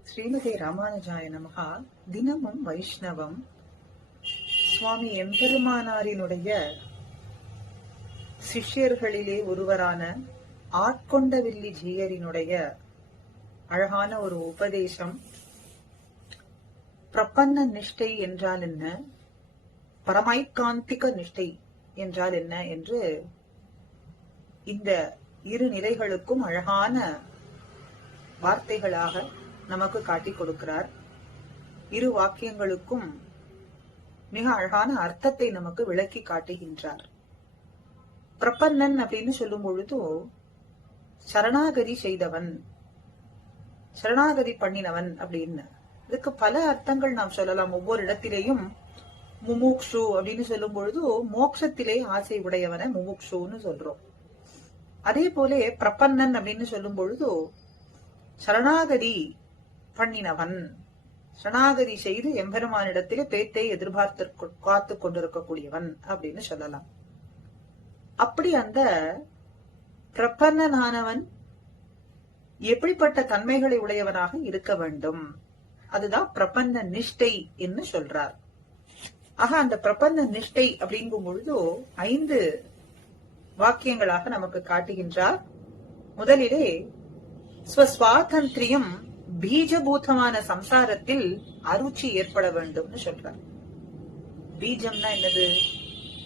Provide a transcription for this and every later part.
ஸ்ரீமதி ராமானுஜாய நமகா. தினமும் வைஷ்ணவம். சுவாமி எம்பெருமானாரினுடைய சிஷ்யர்களிலே ஒருவரான ஆட்கொண்டவில்லி ஜீயரினுடைய அழகான ஒரு உபதேசம். பிரபன்ன நிஷ்டை என்றால் என்ன? பரமைக்காந்திக நிஷ்டை என்றால் என்ன என்று இந்த இரு நிலைகளுக்கும் அழகான வார்த்தைகளாக நமக்கு காட்டிக் கொடுக்கிறார். இரு வாக்கியங்களுக்கும் மிக அழகான அர்த்தத்தை நமக்கு விளக்கி காட்டுகின்றார். பிரபன்னன் அப்படின்னு சொல்லும் பொழுது சரணாகதி செய்தவன் சரணாகதி பண்ணினவன் அப்படின்னு. இதுக்கு பல அர்த்தங்கள் நாம் சொல்லலாம். ஒவ்வொரு இடத்திலேயும் முமுக்ஷு அப்படின்னு சொல்லும் பொழுது மோட்சத்திலே ஆசை உடையவன முமுக்ஷுன்னு சொல்றோம். அதே போல பிரபன்னன் அப்படின்னு சொல்லும் பொழுது சரணாகதி பண்ணினவன். சனாகதி செய்து எம்பெருமானிடத்திலே பேத்தை எதிர்பார்த்து காத்து கொண்டிருக்கக்கூடியவன் அப்படின்னு சொல்லலாம். அப்படி அந்த பிரபன்னனானவன் எப்படிப்பட்ட தன்மைகளை உடையவனாக இருக்க வேண்டும்? அதுதான் பிரபன்ன நிஷ்டை என்று சொல்றார். ஆக அந்த பிரபன்ன நிஷ்டை அப்படிங்கும் பொழுது ஐந்து வாக்கியங்களாக நமக்கு காட்டுகின்றார். முதலிலே ஸ்வஸ்வாதந்திரியம் பீஜபூதமான சம்சாரத்தில் அருச்சி ஏற்பட வேண்டும்னு சொல்றார். பீஜம்னா என்னது?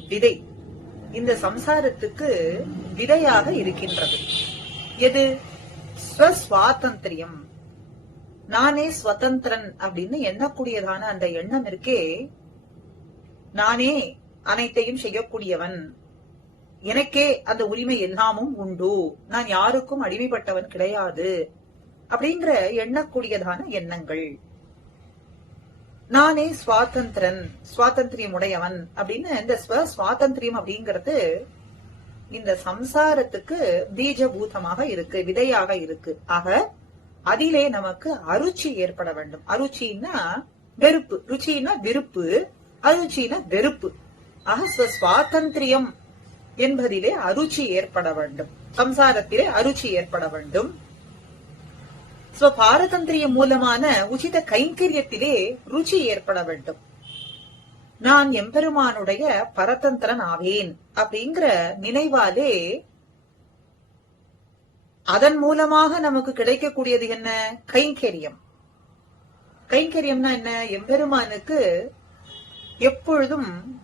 விதை. இந்த சம்சாரத்துக்கு விதையாக இருக்கின்றது. எது? ஸ்வஸ்வாதந்திரியம். நானே சுவதந்திரன் அப்படின்னு எண்ணக்கூடியதான அந்த எண்ணம் இருக்கே நானே அனைத்தையும் செய்யக்கூடியவன். எனக்கே அந்த உரிமை எல்லாமும் உண்டு. நான் யாருக்கும் அடிமைப்பட்டவன் கிடையாது. அப்படிங்கிற எண்ணக்கூடியதான எண்ணங்கள். நானே சுவாதந்திரன் சுவாதந்திரியம் உடையவன் அப்படின்னு இந்த ஸ்வ சுவாதந்திரியம் அப்படிங்கிறது இந்த சம்சாரத்துக்கு பீஜபூதமாக இருக்கு விதையாக இருக்கு. ஆக அதிலே நமக்கு அருச்சி ஏற்பட வேண்டும். அருச்சின்னா வெறுப்பு. ருச்சின்னா விருப்பு அருச்சின்னா வெறுப்பு. ஆக சுவாதந்திரியம் என்பதிலே அருச்சி ஏற்பட வேண்டும். சம்சாரத்திலே அருச்சி ஏற்பட வேண்டும். பாரதந்திரிய மூலமான உச்சித கைங்கரியத்திலே ருச்சி ஏற்பட வேண்டும். நான் எம்பெருமானுடைய பரதந்திரன் ஆவேன் அப்படிங்கிற நினைவாலே அதன் மூலமாக நமக்கு கிடைக்கக்கூடியது என்ன? கைங்கரியம். கைங்கரியம்னா என்ன? எம்பெருமானுக்கு எப்பொழுதும்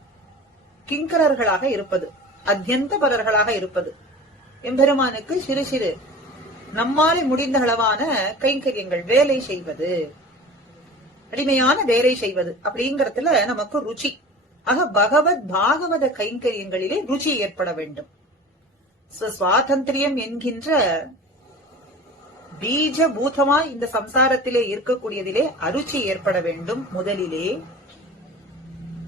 கிங்கரர்களாக இருப்பது அத்தியந்தபரர்களாக இருப்பது. எம்பெருமானுக்கு சிறு சிறு நம்மாலே முடிந்த அளவான கைங்கரியங்கள் வேலை செய்வது. அடிமையான வேலை செய்வது அப்படிங்கறதுல நமக்கு ருச்சி. ஆக பகவத் பாகவத கைங்கரியங்களிலே ருச்சி ஏற்பட வேண்டும். சுவாதந்திரியம் என்கின்ற பீஜ பூதமாய் இந்த சம்சாரத்திலே இருக்கக்கூடியதிலே அருச்சி ஏற்பட வேண்டும் முதலிலே.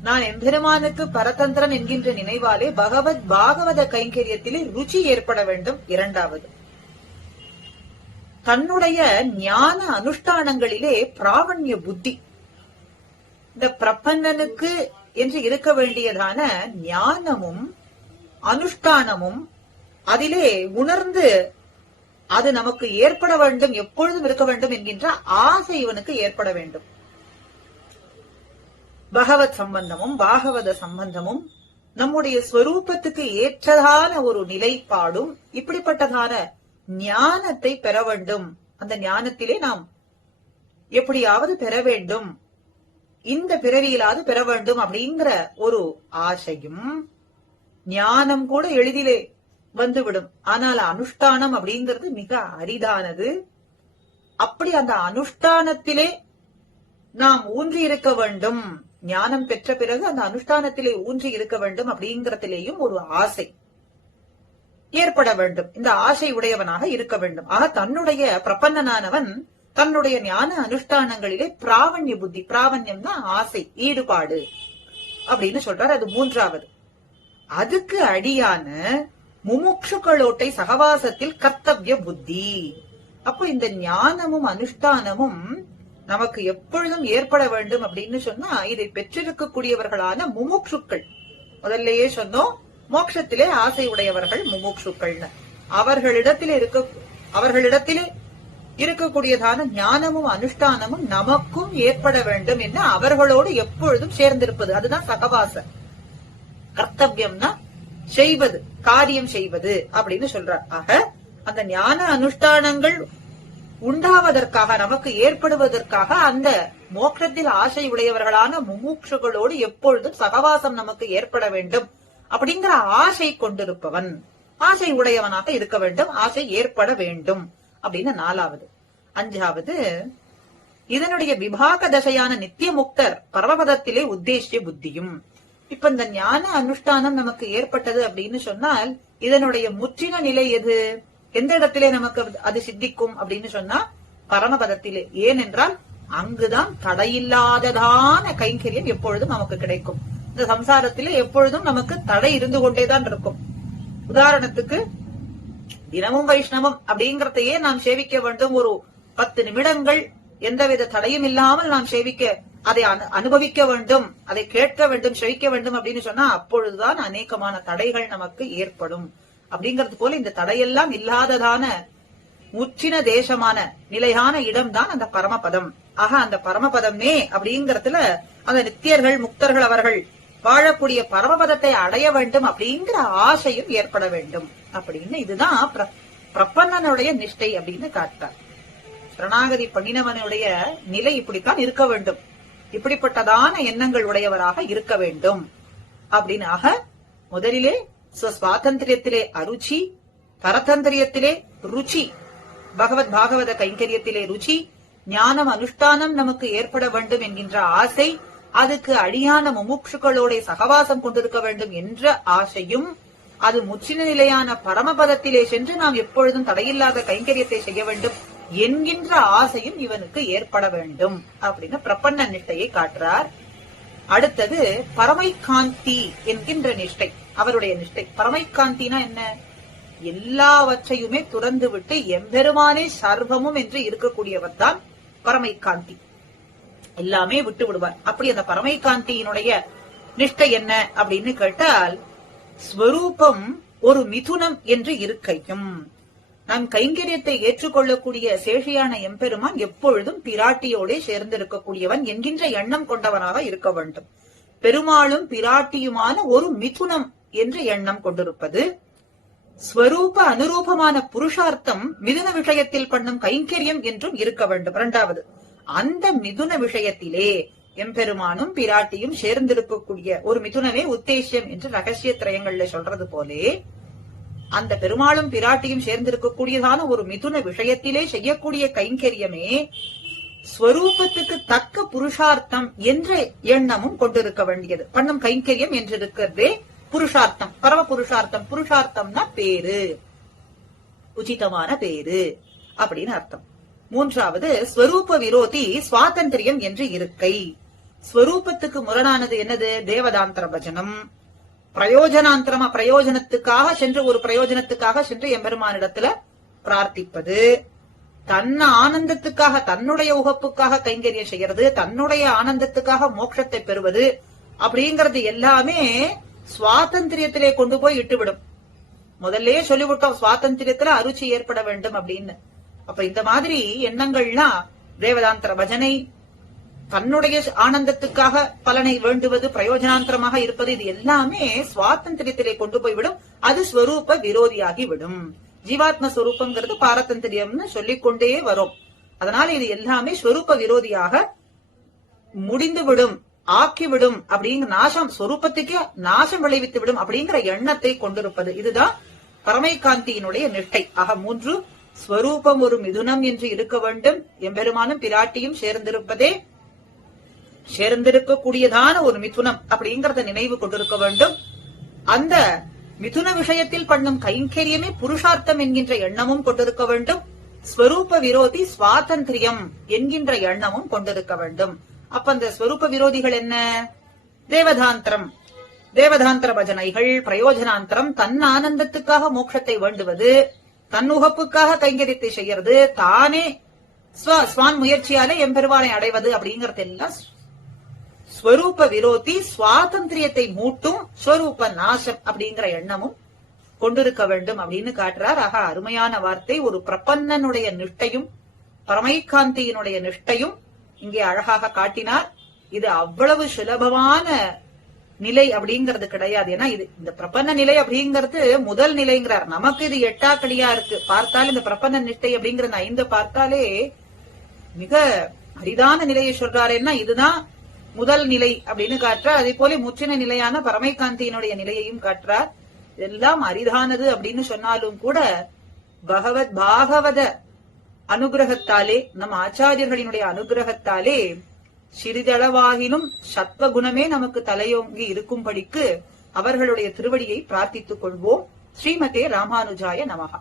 நான் எம்பெருமானுக்கு பரதந்திரன் என்கின்ற நினைவாலே பகவத் பாகவத கைங்கரியத்திலே ருச்சி ஏற்பட வேண்டும் இரண்டாவது. தன்னுடைய ஞான அனுஷ்டானங்களிலே பிராவண்ய புத்தி. இந்த பிரபன்னனுக்கு என்று இருக்க வேண்டியதான ஞானமும் அனுஷ்டானமும் அதிலே உணர்ந்து அது நமக்கு ஏற்பட வேண்டும் எப்பொழுதும் இருக்க வேண்டும் என்கின்ற ஆசை இவனுக்கு ஏற்பட வேண்டும். பகவத் சம்பந்தமும் பாகவத சம்பந்தமும் நம்முடைய ஸ்வரூபத்துக்கு ஏற்றதான ஒரு நிலைப்பாடும் இப்படிப்பட்டதான ஞானத்தை பெற வேண்டும். அந்த ஞானத்திலே நாம் எப்படியாவது பெற வேண்டும். இந்த பிறவியிலாவது பெற வேண்டும் அப்படிங்கிற ஒரு ஆசையும் ஞானம் கூட எளிதிலே வந்துவிடும். ஆனால் அனுஷ்டானம் அப்படிங்கிறது மிக அரிதானது. அப்படி அந்த அனுஷ்டானத்திலே நாம் ஊன்றி இருக்க வேண்டும். ஞானம் பெற்ற பிறகு அந்த அனுஷ்டானத்திலே ஊன்றி இருக்க வேண்டும் அப்படிங்கறதிலேயும் ஒரு ஆசை. ஏற்பட வேண்டும். இந்த ஆசை உடையவனாக இருக்க வேண்டும். ஆக தன்னுடைய பிரபன்னனானவன் தன்னுடைய ஞான அனுஷ்டானங்களிலே பிராவண்ய புத்தி பிராவண்யம்னா ஆசை ஈடுபாடு அப்படின்னு சொல்றாரு. அது மூன்றாவது. அதுக்கு அடியான முமுட்சுக்களோட்டை சகவாசத்தில் கர்த்தவிய புத்தி. அப்போ இந்த ஞானமும் அனுஷ்டானமும் நமக்கு எப்பொழுதும் ஏற்பட வேண்டும் அப்படின்னு சொன்னா இதை பெற்றிருக்கக்கூடியவர்களான முமுட்சுக்கள். முதல்லயே சொன்னோம் மோட்சத்திலே ஆசை உடையவர்கள் முமுட்சுக்கள்னு அவர்களிடத்திலே இருக்க அவர்களிடத்திலே இருக்கக்கூடியதான ஞானமும் அனுஷ்டானமும் நமக்கும் ஏற்பட வேண்டும் என்று அவர்களோடு எப்பொழுதும் சேர்ந்திருப்பது. அதுதான் சகவாச. கர்த்தவியம்னா செய்வது காரியம் செய்வது அப்படின்னு சொல்றார். ஆக அந்த ஞான அனுஷ்டானங்கள் உண்டாவதற்காக நமக்கு ஏற்படுவதற்காக அந்த மோட்சத்தில் ஆசை உடையவர்களான முமூக்ஷுகளோடு எப்பொழுதும் சகவாசம் நமக்கு ஏற்பட வேண்டும். அப்படிங்கிற ஆசை கொண்டிருப்பவன் ஆசை உடையவனாக இருக்க வேண்டும் ஆசை ஏற்பட வேண்டும் அப்படின்னு நாலாவது. அஞ்சாவது இதனுடைய விபாக தசையான நித்திய முக்தர் பரமபதத்திலே உத்தேசிய புத்தியும். இப்ப இந்த ஞான அனுஷ்டானம் நமக்கு ஏற்பட்டது அப்படின்னு சொன்னால் இதனுடைய முற்றின நிலை எது? எந்த இடத்திலே நமக்கு அது சித்திக்கும் அப்படின்னு சொன்னா பரமபதத்திலே. ஏனென்றால் அங்குதான் தடையில்லாததான கைங்கரியம் எப்பொழுதும் நமக்கு கிடைக்கும். இந்த சம்சாரத்தில எப்பொழுதும் நமக்கு தடை இருந்து கொண்டேதான் இருக்கும். உதாரணத்துக்கு தினமும் வைஷ்ணவம் அப்படிங்கறதையே நாம் சேவிக்க வேண்டும். ஒரு பத்து நிமிடங்கள் எந்தவித தடையும் இல்லாமல் நாம் சேவிக்க அதை அனுபவிக்க வேண்டும். அதை கேட்க வேண்டும் செவிக்க வேண்டும் அப்படின்னு சொன்னா அப்பொழுதுதான் அநேகமான தடைகள் நமக்கு ஏற்படும். அப்படிங்கிறது போல இந்த தடையெல்லாம் இல்லாததான முற்றின தேசமான நிலையான இடம் தான் அந்த பரமபதம். ஆக அந்த பரமபதமே அப்படிங்கறதுல அந்த நித்தியர்கள் முக்தர்கள் அவர்கள் வாழக்கூடிய பரமபதத்தை அடைய வேண்டும் அப்படிங்கிற ஆசையும் ஏற்பட வேண்டும். அப்படின்னு இதுதான் பிர- பிரபன்னனுடைய நிஷ்டை அப்படின்னு காட்டார் சரணாகதி பண்ணினவனுடைய நிலை இப்படித்தான் இருக்க வேண்டும். இப்படிப்பட்டதான எண்ணங்கள் உடையவராக இருக்க வேண்டும். அப்படின்னு ஆக முதலிலே சுவாதந்திரியத்திலே அருச்சி பரதந்திரியத்திலே ருச்சி பகவத் பாகவத கைங்கரியத்திலே ருச்சி ஞானம் அனுஷ்டானம் நமக்கு ஏற்பட வேண்டும் என்கின்ற ஆசை அதுக்கு அடியான முமுட்சுக்களோட சகவாசம் கொண்டிருக்க வேண்டும் என்ற ஆசையும் அது முற்றின நிலையான பரமபதத்திலே சென்று நாம் எப்பொழுதும் தடையில்லாத கைங்கரியத்தை செய்ய வேண்டும் என்கின்ற ஆசையும் இவனுக்கு ஏற்பட வேண்டும் அப்படின்னு பிரபன்ன நிஷ்டையை காட்டுறார். அடுத்தது பரமைகாந்தி என்கின்ற நிஷ்டை அவருடைய நிஷ்டை. பரமைகாந்தினா என்ன? எல்லாவற்றையுமே துறந்து விட்டு எம்பெருமானே சர்வமும் என்று இருக்கக்கூடியவர் தான் பரமைகாந்தி எல்லாமே விட்டு விடுவார். அப்படி அந்த பரமைகாந்தியினுடைய நிஷ்டை என்ன அப்படின்னு கேட்டால் ஸ்வரூபம் ஒரு மிதுனம் என்று இருக்கையும். நம் கைங்கரியத்தை ஏற்றுக்கொள்ளக்கூடிய சேஷியான எம்பெருமான் எப்பொழுதும் பிராட்டியோடே சேர்ந்திருக்கக்கூடியவன் என்கின்ற எண்ணம் கொண்டவனாக இருக்க வேண்டும். பெருமாளும் பிராட்டியுமான ஒரு மிதுனம் என்ற எண்ணம் கொண்டிருப்பது ஸ்வரூப அனுரூபமான புருஷார்த்தம் மிதுன விஷயத்தில் பண்ணும் கைங்கரியம் என்றும் இருக்க வேண்டும். இரண்டாவது அந்த மிதுன விஷயத்திலே எம்பெருமானும் பிராட்டியும் சேர்ந்திருக்கக்கூடிய ஒரு மிதுனமே உத்தேசியம் என்று ரகசிய திரயங்கள்ல சொல்றது போலே அந்த பெருமாளும் பிராட்டியும் சேர்ந்திருக்கக்கூடியதான ஒரு மிதுன விஷயத்திலே செய்யக்கூடிய கைங்கரியமே ஸ்வரூபத்துக்கு தக்க புருஷார்த்தம் என்ற எண்ணமும் கொண்டிருக்க வேண்டியது. பண்ணும் கைங்கரியம் என்று இருக்கிறதே புருஷார்த்தம். பரம புருஷார்த்தம். புருஷார்த்தம்னா பேரு. உச்சிதமான பேரு. அப்படின்னு அர்த்தம். மூன்றாவது ஸ்வரூப விரோதி சுவாதந்திரியம் என்று இருக்கை. ஸ்வரூபத்துக்கு முரணானது என்னது? தேவதாந்திர பஜனம் பிரயோஜனாந்திரமா பிரயோஜனத்துக்காக சென்று ஒரு பிரயோஜனத்துக்காக சென்று எம்பெருமானிடத்துல பிரார்த்திப்பது. தன் ஆனந்தத்துக்காக தன்னுடைய உகப்புக்காக கைங்கரியம் செய்யறது தன்னுடைய ஆனந்தத்துக்காக மோட்சத்தை பெறுவது. அப்படிங்கறது எல்லாமே சுவாதந்திரியத்திலே கொண்டு போய் இட்டுவிடும். முதல்லயே சொல்லிவிட்டோம் சுவாதந்திரியத்துல அருச்சி ஏற்பட வேண்டும் அப்படின்னு. அப்ப இந்த மாதிரி எண்ணங்கள்னா தேவதாந்திர பஜனை தன்னுடைய ஆனந்தத்துக்காக பலனை வேண்டுவது பிரயோஜனாந்திரமாக இருப்பது இது எல்லாமே சுவாதந்திரியத்திலே கொண்டு போய்விடும். அது ஸ்வரூப விரோதியாகி விடும் ஜீவாத்ம ஸ்வரூபங்கிறது பாரதந்திரியம்னு சொல்லிக்கொண்டே வரும். அதனால இது எல்லாமே ஸ்வரூப விரோதியாக முடிந்துவிடும் ஆக்கிவிடும் அப்படிங்கிற நாசம் சொரூபத்துக்கே நாசம் விளைவித்து விடும் அப்படிங்கிற எண்ணத்தை கொண்டிருப்பது. இதுதான் பரமைகாந்தியினுடைய நிட்டை. ஆக மூன்று ஸ்வரூபம் ஒரு மிதுனம் என்று இருக்க வேண்டும். எம்பெருமானும் பிராட்டியும் சேர்ந்திருப்பதே சேர்ந்திருக்கக்கூடியதான ஒரு மிதுனம் அப்படிங்கறத நினைவு கொண்டிருக்க வேண்டும். அந்த மிதுன விஷயத்தில் பண்ணும் கைங்கரியமே புருஷார்த்தம் என்கின்ற எண்ணமும் கொண்டிருக்க வேண்டும். ஸ்வரூப விரோதி சுவாதந்திரியம் என்கின்ற எண்ணமும் கொண்டிருக்க வேண்டும். அப்ப அந்த ஸ்வரூப விரோதிகள் என்ன? தேவதாந்திரம். தேவதாந்திர பஜனைகள் பிரயோஜனாந்திரம் தன் ஆனந்தத்துக்காக மோட்சத்தை வேண்டுவது. தன்னுகப்புக்காக கைங்கரியத்தை செய்யறது தானே ஸ்வான் முயற்சியாலே எம்பெருமானை அடைவது அப்படிங்கறது எல்லாம் ஸ்வரூப விரோதி சுவாதந்திரியத்தை மூட்டும் ஸ்வரூப நாசம் அப்படிங்கிற எண்ணமும் கொண்டிருக்க வேண்டும் அப்படின்னு காட்டுறார். ஆக அருமையான வார்த்தை. ஒரு பிரபன்னனுடைய நிஷ்டையும் பரமைகாந்தியினுடைய நிஷ்டையும் இங்கே அழகாக காட்டினார். இது அவ்வளவு சுலபமான நிலை அப்படிங்கிறது கிடையாது. ஏன்னா இது இந்த பிரபன்ன நிலை அப்படிங்கிறது முதல் நிலைங்கிறார். நமக்கு இது எட்டாக்கடியா இருக்கு. பார்த்தால் இந்த பிரபன்ன நிஷ்டை அப்படிங்கிற இந்த ஐந்து பார்த்தாலே மிக அரிதான நிலையை சொல்றாருன்னா இதுதான் முதல் நிலை அப்படின்னு காட்டுறார். அதே போல முற்றின நிலையான பரமைகாந்தியினுடைய நிலையையும் காட்டுறார். இதெல்லாம் அரிதானது அப்படின்னு சொன்னாலும் கூட பகவத் பாகவத அனுகிரகத்தாலே நம் ஆச்சாரியர்களினுடைய அனுகிரகத்தாலே சிறிதளவாகிலும் சத்வகுணமே நமக்கு தலையோங்கி இருக்கும்படிக்கு அவர்களுடைய திருவடியை பிரார்த்தித்துக் கொள்வோம். ஸ்ரீமதே ராமானுஜாய நமகா